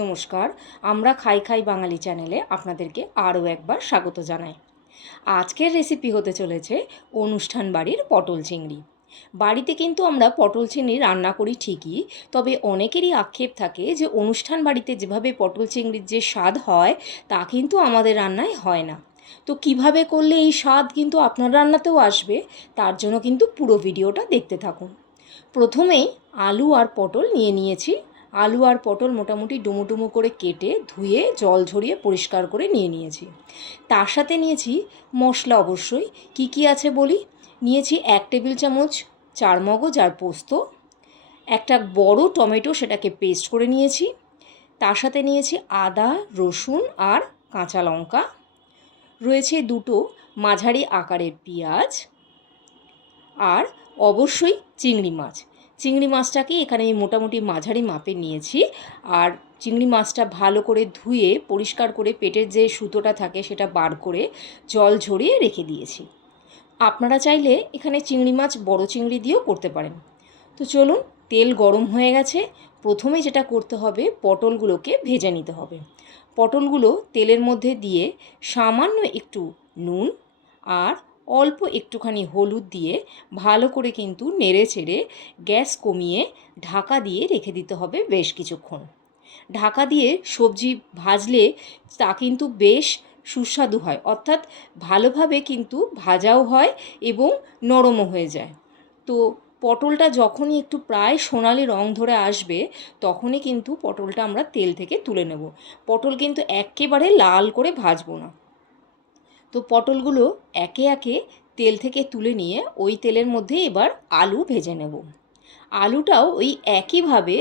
নমস্কার। আমরা খাই খাই বাঙালি চ্যানেলে আপনাদেরকে আরও একবার স্বাগত জানাই। আজকের রেসিপি হতে চলেছে অনুষ্ঠান বাড়ির পটল চিংড়ি। বাড়িতে কিন্তু আমরা পটল চিংড়ি রান্না করি ঠিকই, তবে অনেকেরই আক্ষেপ থাকে যে অনুষ্ঠান বাড়িতে যেভাবে পটল চিংড়ির যে স্বাদ হয় তা কিন্তু আমাদের রান্নায় হয় না। তো কিভাবে করলে এই স্বাদ কিন্তু আপনার রান্নাতেও আসবে, তার জন্য কিন্তু পুরো ভিডিওটা দেখতে থাকুন। প্রথমেই আলু আর পটল নিয়েছি। আলু আর পটল মোটামুটি ডুমো ডুমো করে কেটে ধুয়ে জল ঝরিয়ে পরিষ্কার করে নিয়েছি। তার সাথে নিয়েছি মশলা। অবশ্যই কি কি আছে বলি। নিয়েছি 1 টেবিল চামচ চারমগজ আর পোস্ত, একটা বড় টমেটো, সেটাকে পেস্ট করে নিয়েছি। তার সাথে নিয়েছি আদা, রসুন আর কাঁচা লঙ্কা। রয়েছে দুটো মাঝারি আকারের পেঁয়াজ, আর অবশ্যই চিংড়ি মাছ। চিংড়ি মাছটাকে এখানে আমি মোটামুটি মাঝারি মাপে নিয়েছি। আর চিংড়ি মাছটা ভালো করে ধুয়ে পরিষ্কার করে পেটের যে সুতোটা থাকে সেটা বার করে জল ঝরিয়ে রেখে দিয়েছি। আপনারা চাইলে এখানে চিংড়ি মাছ বড় চিংড়ি দিয়েও করতে পারেন। তো চলুন, তেল গরম হয়ে গেছে। প্রথমে যেটা করতে হবে, পটলগুলোকে ভেজে নিতে হবে। পটলগুলো তেলের মধ্যে দিয়ে সামান্য একটু নুন আর অল্প একটুখানি হলুদ দিয়ে ভালো করে কিন্তু নেড়ে চেড়ে গ্যাস কমিয়ে ঢাকা দিয়ে রেখে দিতে হবে বেশ কিছুক্ষণ। ঢাকা দিয়ে সবজি ভাজলে তা কিন্তু বেশ সুস্বাদু হয়, অর্থাৎ ভালোভাবে কিন্তু ভাজাও হয় এবং নরমও হয়ে যায়। তো পটলটা যখনই একটু প্রায় সোনালি রং ধরে আসবে তখনই কিন্তু পটলটা আমরা তেল থেকে তুলে নেব। পটল কিন্তু একেবারে লাল করে ভাজবো না। তো পটলগুলো একে একে তেল থেকে তুলে নিয়ে ওই তেলের মধ্যে এবার আলু ভেজে নেব। আলুটাও ওই একইভাবে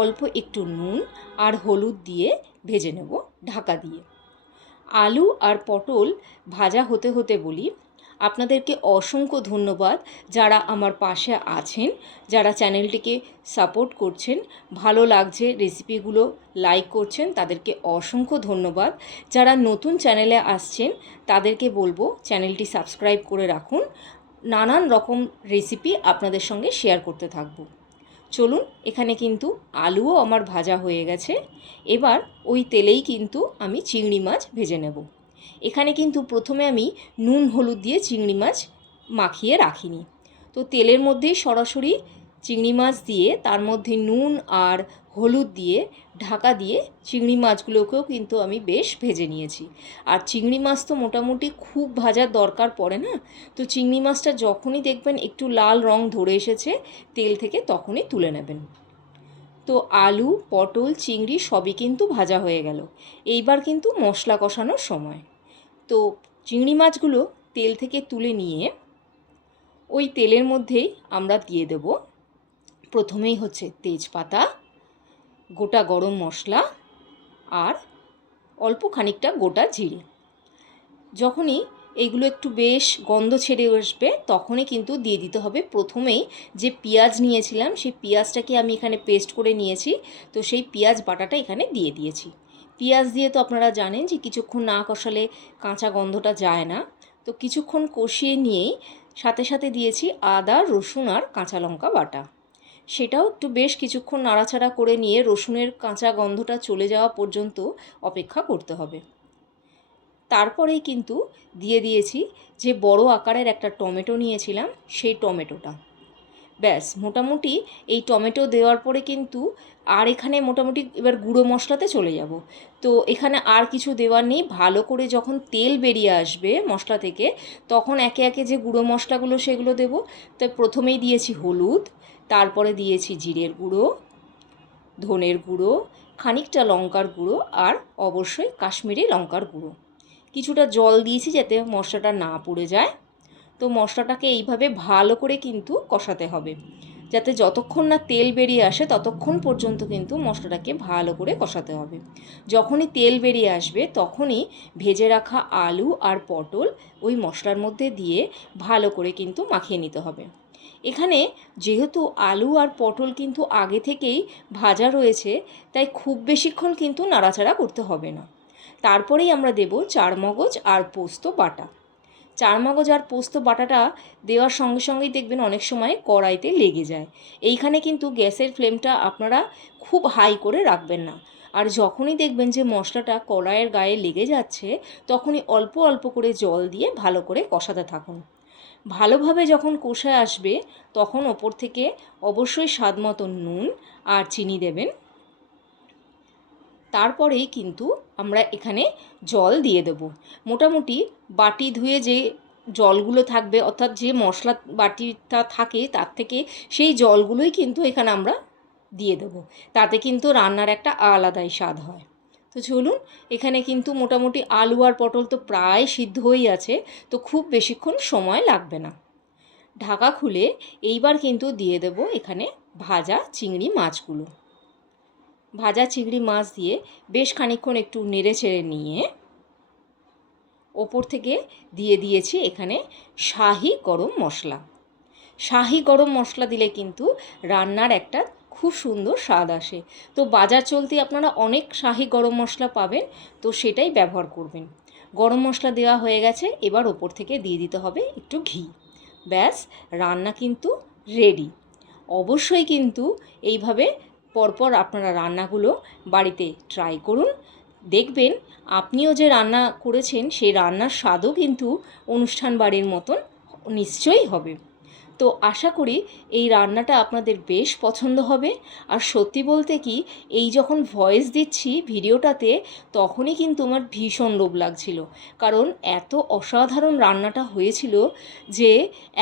অল্প একটু নুন আর হলুদ দিয়ে ভেজে নেব ঢাকা দিয়ে। আলু আর পটল ভাজা হতে হতে বলি, আপনাদেরকে অসংখ্য ধন্যবাদ যারা আমার পাশে আছেন, যারা চ্যানেলটিকে সাপোর্ট করছেন, ভালো লাগছে রেসিপিগুলো লাইক করছেন, তাদেরকে অসংখ্য ধন্যবাদ। যারা নতুন চ্যানেলে আসছেন তাদেরকে বলবো চ্যানেলটি সাবস্ক্রাইব করে রাখুন। নানান রকম রেসিপি আপনাদের সঙ্গে শেয়ার করতে থাকবো। চলুন, এখানে কিন্তু আলুও আমার ভাজা হয়ে গেছে। এবার ওই তেলেই কিন্তু আমি চিংড়ি মাছ ভেজে নেব। এখানে কিন্তু প্রথমে আমি নুন হলুদ দিয়ে চিংড়ি মাছ মাখিয়ে রাখিনি। তো তেলের মধ্যেই সরাসরি চিংড়ি মাছ দিয়ে তার মধ্যে নুন আর হলুদ দিয়ে ঢাকা দিয়ে চিংড়ি মাছগুলোকেও কিন্তু আমি বেশ ভেজে নিয়েছি। আর চিংড়ি মাছ তো মোটামুটি খুব ভাজার দরকার পড়ে না। তো চিংড়ি মাছটা যখনই দেখবেন একটু লাল রং ধরে এসেছে তেল থেকে তখনই তুলে নেবেন। তো আলু, পটল, চিংড়ি সবই কিন্তু ভাজা হয়ে গেল। এইবার কিন্তু মশলা কষানোর সময়। তো চিংড়ি মাছগুলো তেল থেকে তুলে নিয়ে ওই তেলের মধ্যেই আমরা দিয়ে দেব প্রথমেই হচ্ছে তেজপাতা, গোটা গরম মশলা আর অল্প খানিকটা গোটা জিরে। যখনই এইগুলো একটু বেশ গন্ধ ছেড়ে আসবে তখনই কিন্তু দিয়ে দিতে হবে প্রথমেই যে পেঁয়াজ নিয়েছিলাম, সেই পেঁয়াজটাকে আমি এখানে পেস্ট করে নিয়েছি। তো সেই পেঁয়াজ বাটাটা এখানে দিয়ে দিয়েছি। পেঁয়াজ দিয়ে তো আপনারা জানেন যে কিছুক্ষণ না কষালে কাঁচা গন্ধটা যায় না। তো কিছুক্ষণ কষিয়ে নিয়েই সাথে সাথে দিয়েছি আদা, রসুন আর কাঁচা লঙ্কা বাটা। সেটাও একটু বেশ কিছুক্ষণ নাড়াচাড়া করে নিয়ে রসুনের কাঁচা গন্ধটা চলে যাওয়া পর্যন্ত অপেক্ষা করতে হবে। তারপরেই কিন্তু দিয়ে দিয়েছি যে বড় আকারের একটা টমেটো নিয়েছিলাম, সেই টমেটোটা। ব্যাস, মোটামুটি এই টমেটো দেওয়ার পরে কিন্তু আর এখানে মোটামুটি এবার গুঁড়ো মশলাতে চলে যাব। তো এখানে আর কিছু দেওয়ার নেই। ভালো করে যখন তেল বেরিয়ে আসবে মশলা থেকে তখন একে একে যে গুঁড়ো মশলাগুলো সেগুলো দেব। তো প্রথমেই দিয়েছি হলুদ, তারপরে দিয়েছি জিরের গুঁড়ো, ধনের গুঁড়ো, খানিকটা লঙ্কার গুঁড়ো আর অবশ্যই কাশ্মীরি লঙ্কার গুঁড়ো। কিছুটা জল দিয়েছি যাতে মশলাটা না পুড়ে যায়। তো মশলাটাকে এইভাবে ভালো করে কিন্তু কষাতে হবে, যাতে যতক্ষণ না তেল বেরিয়ে আসে ততক্ষণ পর্যন্ত কিন্তু মশলাটাকে ভালো করে কষাতে হবে। যখনই তেল বেরিয়ে আসবে তখনই ভেজে রাখা আলু আর পটল ওই মশলার মধ্যে দিয়ে ভালো করে কিন্তু মাখিয়ে নিতে হবে। এখানে যেহেতু আলু আর পটল কিন্তু আগে থেকেই ভাজা রয়েছে, তাই খুব বেশিক্ষণ কিন্তু নাড়াচাড়া করতে হবে না। তারপরেই আমরা দেব চারমগজ আর পোস্ত বাটা। চারমগজ আর পোস্ত বাটাটা দেওয়ার সঙ্গে সঙ্গেই দেখবেন অনেক সময় কড়াইতে লেগে যায়। এইখানে কিন্তু গ্যাসের ফ্লেমটা আপনারা খুব হাই করে রাখবেন না। আর যখনই দেখবেন যে মশলাটা কড়াইয়ের গায়ে লেগে যাচ্ছে, তখনই অল্প অল্প করে জল দিয়ে ভালো করে কষাতে থাকুন। ভালোভাবে যখন কষে আসবে, তখন ওপর থেকে অবশ্যই স্বাদ মতো নুন আর চিনি দেবেন। তারপরেই কিন্তু আমরা এখানে জল দিয়ে দেব। মোটামুটি বাটি ধুয়ে যে জলগুলো থাকবে, অর্থাৎ যে মশলা বাটিটা থাকে তার থেকে সেই জলগুলোই কিন্তু এখানে আমরা দিয়ে দেবো। তাতে কিন্তু রান্নার একটা আলাদাই স্বাদ হয়। তো চলুন, এখানে কিন্তু মোটামুটি আলু আর পটল তো প্রায় সিদ্ধ হয়েই আছে, তো খুব বেশিক্ষণ সময় লাগবে না। ঢাকা খুলে এইবার কিন্তু দিয়ে দেব এখানে ভাজা চিংড়ি মাছগুলো। ভাজা চিংড়ি মাছ দিয়ে বেশ খানিকক্ষণ একটু নেড়ে চেড়ে নিয়ে ওপর থেকে দিয়ে দিয়েছি এখানে শাহি গরম মশলা। শাহি গরম মশলা দিলে কিন্তু রান্নার একটা খুব সুন্দর স্বাদ আসে। তো বাজার চলতি আপনারা অনেক শাহি গরম মশলা পাবেন, তো সেটাই ব্যবহার করবেন। গরম মশলা দেওয়া হয়ে গেছে, এবার ওপর থেকে দিয়ে দিতে হবে একটু ঘি। ব্যাস, রান্না কিন্তু রেডি। অবশ্যই কিন্তু এইভাবে পরপর আপনারা রান্নাগুলো বাড়িতে ট্রাই করুন। দেখবেন আপনিও যে রান্না করেছেন সেই রান্নার স্বাদও কিন্তু অনুষ্ঠান বাড়ির মতন নিশ্চয়ই হবে। তো আশা করি এই রান্নাটা আপনাদের বেশ পছন্দ হবে। আর সত্যি বলতে কি, এই যখন ভয়েস দিচ্ছি ভিডিওটাতে, তখনই কিন্তু আমার ভীষণ লোভ লাগছিল, কারণ এত অসাধারণ রান্নাটা হয়েছিল যে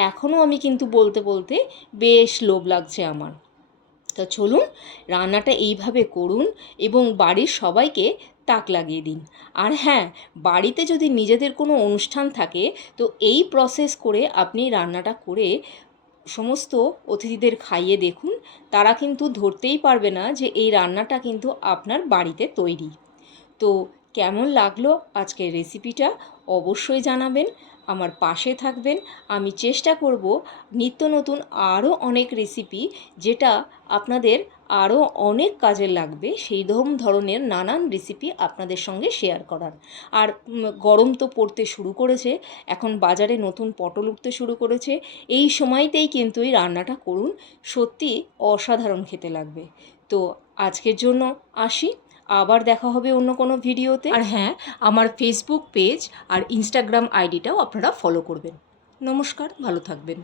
এখনও আমি কিন্তু বলতে বলতে বেশ লোভ লাগছে আমার। তো চলুন, রান্নাটা এইভাবে করুন এবং বাড়ির সবাইকে তাক লাগিয়ে দিন। আর হ্যাঁ, বাড়িতে যদি নিজেদের কোনো অনুষ্ঠান থাকে, তো এই প্রসেস করে আপনি রান্নাটা করে সমস্ত অতিথিদের খাইয়ে দেখুন। তারা কিন্তু ধরতেই পারবে না যে এই রান্নাটা কিন্তু আপনার বাড়িতে তৈরি। তো কেমন লাগলো আজকের রেসিপিটা অবশ্যই জানাবেন, আমার পাশে থাকবেন। আমি চেষ্টা করব নিত্য নতুন আরও অনেক রেসিপি, যেটা আপনাদের আরও অনেক কাজে লাগবে, সেই ধরনের নানান রেসিপি আপনাদের সঙ্গে শেয়ার করার। আর গরম তো পড়তে শুরু করেছে, এখন বাজারে নতুন পটল উঠতে শুরু করেছে। এই সময়তেই কিন্তু এই রান্নাটা করুন, সত্যি অসাধারণ খেতে লাগবে। তো আজকের জন্য আসি, আবার দেখা হবে অন্য কোনো ভিডিওতে। আর হ্যাঁ, আমার ফেসবুক পেজ আর ইনস্টাগ্রাম আইডিটাও আপনারা ফলো করবেন। নমস্কার, ভালো থাকবেন।